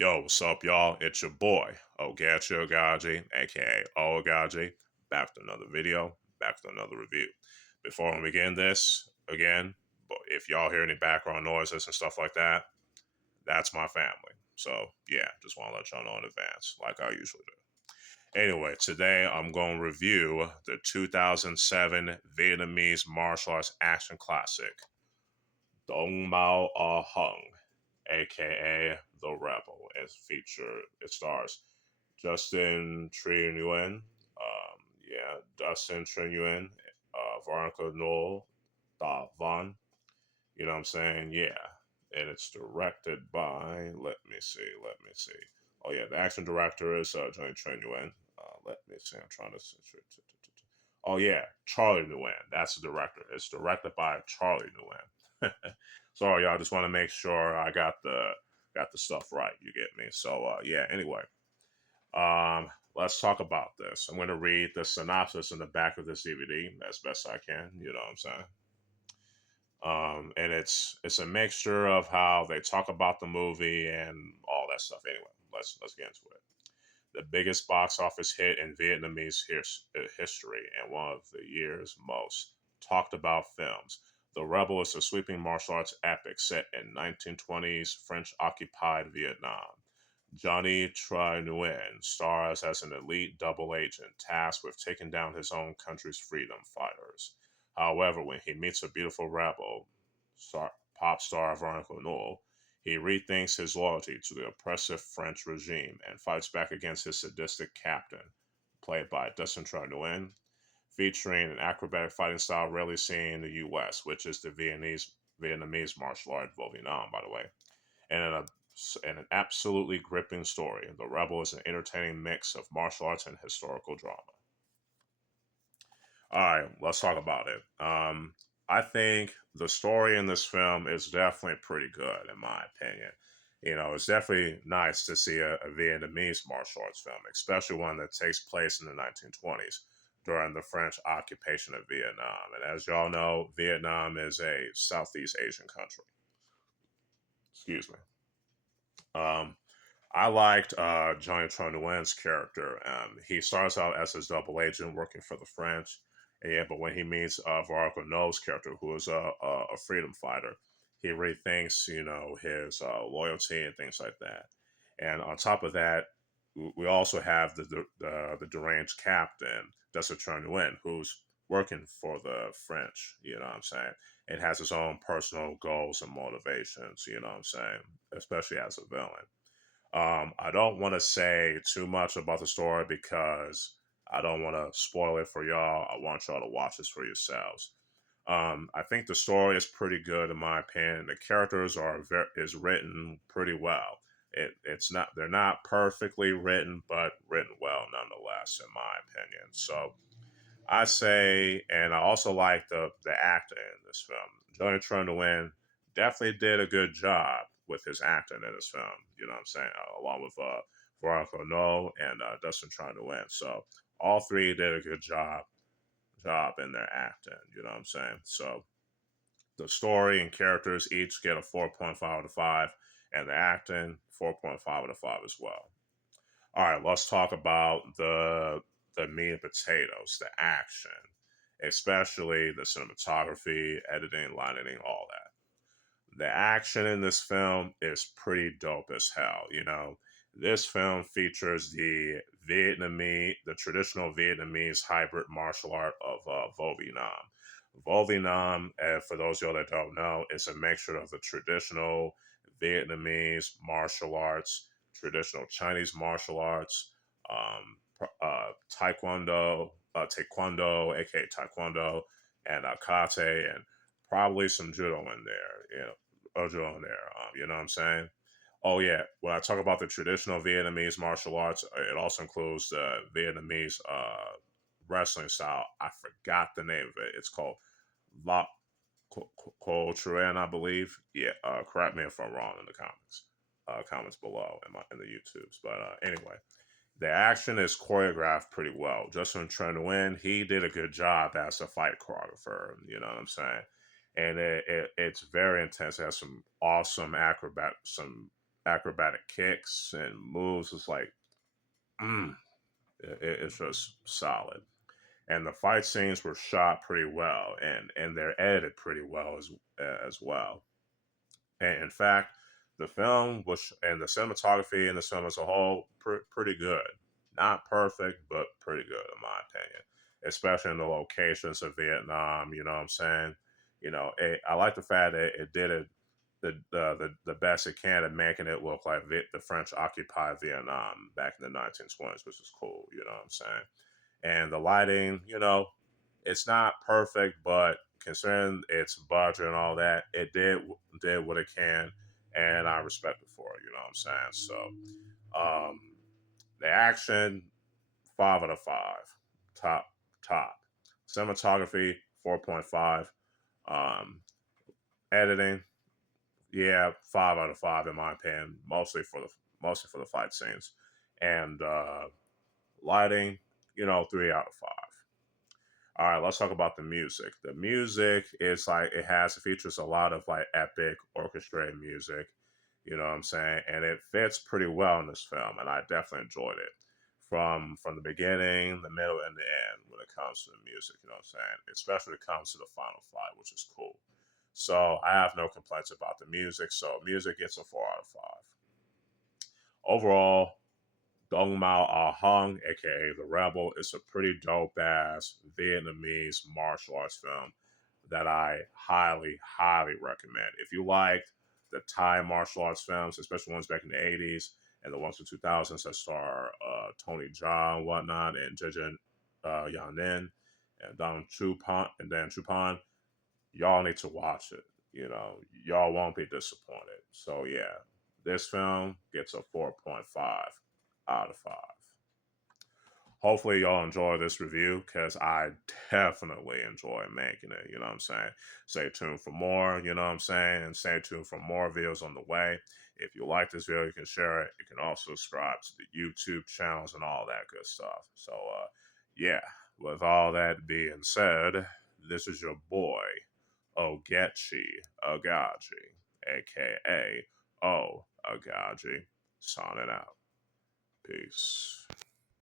Yo, what's up, y'all? It's your boy, Oaghaji, aka Oaghaji, back to another video, back to another review. Before we begin this, again, if y'all hear any background noises and stuff like that, that's my family. So, yeah, just want to let y'all know in advance, like I usually do. Anyway, today I'm going to review the 2007 Vietnamese martial arts action classic, Máu Ahh Hùng, aka The Rebel. It stars Dustin Nguyen, Dustin Nguyen, Veronica Von. You know what I'm saying? Yeah. And it's directed by, let me see. Oh yeah, the action director is Johnny Nguyen. Let me see. I'm trying to. Oh yeah, Charlie Nguyen. That's the director. It's directed by Charlie Nguyen. Sorry, y'all. Just want to make sure I got the stuff right. You get me? So yeah. Anyway, let's talk about this. I'm going to read the synopsis in the back of this DVD as best I can. You know what I'm saying? And it's a mixture of how they talk about the movie and all that stuff. Anyway, let's get into it. The biggest box office hit in Vietnamese history and one of the year's most talked about films. The Rebel is a sweeping martial arts epic set in 1920s French occupied Vietnam. Johnny Tri Nguyen stars as an elite double agent tasked with taking down his own country's freedom fighters. However, when he meets a beautiful rebel, pop star Veronica, he rethinks his loyalty to the oppressive French regime and fights back against his sadistic captain, played by Dustin Nguyen, featuring an acrobatic fighting style rarely seen in the U.S., which is the Vietnamese martial art Vo Việt Nam, by the way, and an absolutely gripping story. The Rebel is an entertaining mix of martial arts and historical drama. All right, let's talk about it. I think the story in this film is definitely pretty good, in my opinion. You know, it's definitely nice to see a Vietnamese martial arts film, especially one that takes place in the 1920s during the French occupation of Vietnam. And as y'all know, Vietnam is a Southeast Asian country. Excuse me. Um, I liked Johnny Tron Nguyen's character. He starts out as his double agent working for the French. And yeah, but when he meets Veronica No's character, who is a freedom fighter, he rethinks, you know, his loyalty and things like that. And on top of that, we also have the deranged captain, Dustin Tron Nguyen, who's working for the French. You know what I'm saying? And has his own personal goals and motivations. You know what I'm saying? Especially as a villain. I don't want to say too much about the story because I don't want to spoil it for y'all. I want y'all to watch this for yourselves. I think the story is pretty good in my opinion. The characters is written pretty well. It's not they're not perfectly written, but written well nonetheless, in my opinion. So I say, and I also like the actor in this film. Johnny Trundle definitely did a good job with his acting in this film. You know what I'm saying? Along with Veronica No and Dustin Trundle. So all three did a good job in their acting. You know what I'm saying? So the story and characters each get a 4.5 out of 5, and the acting 4.5 out of 5 as well. All right, let's talk about the meat and potatoes, the action, especially the cinematography, editing, lighting, all that. The action in this film is pretty dope as hell. You know, this film features the traditional Vietnamese hybrid martial art of Vo Việt Nam. Vo Việt Nam, for those of y'all that don't know, is a mixture of the traditional Vietnamese martial arts, traditional Chinese martial arts, taekwondo, aka taekwondo, and karate, and probably some judo in there. You know, judo in there. You know what I'm saying? Oh yeah, when I talk about the traditional Vietnamese martial arts, it also includes the Vietnamese wrestling style. I forgot the name of it. It's called La Truan, I believe. Yeah, correct me if I'm wrong in the comments below in the YouTubes. But anyway, the action is choreographed pretty well. Justin Truan, he did a good job as a fight choreographer. You know what I'm saying? And it's very intense. It has some acrobatic kicks and moves. It's like, mm, it's just solid. And the fight scenes were shot pretty well, and they're edited pretty well as well. And in fact, the film was and the cinematography in the film as a whole pretty good. Not perfect, but pretty good in my opinion. Especially in the locations of Vietnam. You know what I'm saying? I like the fact that it did it the best it can at making it look like the French occupied Vietnam back in the 1920s, which is cool. You know what I'm saying? And the lighting, it's not perfect, but considering its budget and all that, it did what it can, and I respect it for it. You know what I'm saying? So, the action, 5 out of 5, top top. Cinematography, 4.5. Um, Editing, yeah, 5 out of 5 in my opinion, mostly for the fight scenes, and lighting, 3 out of 5. All right, let's talk about the music. The music is like it features a lot of like epic orchestrated music, you know what I'm saying? And it fits pretty well in this film, and I definitely enjoyed it. From the beginning, the middle, and the end when it comes to the music, you know what I'm saying? Especially when it comes to the final fight, which is cool. So I have no complaints about the music. So music gets a 4 out of 5. Overall, Máu Ah Hùng, aka The Rebel, is a pretty dope ass Vietnamese martial arts film that I highly, highly recommend. If you liked the Thai martial arts films, especially ones back in the 80s and the ones from 2000s that star Tony Jaa and whatnot, and Zhejian Yanin and Dan Chupan, y'all need to watch it. Y'all won't be disappointed. So yeah, this film gets a 4.5 out of 5. Hopefully y'all enjoy this review because I definitely enjoy making it. You know what I'm saying? Stay tuned for more. You know what I'm saying? And stay tuned for more videos on the way. If you like this video, you can share it. You can also subscribe to the YouTube channels and all that good stuff. So, yeah, with all that being said, this is your boy, Oaghaji, aka Oaghaji, signing out. Peace.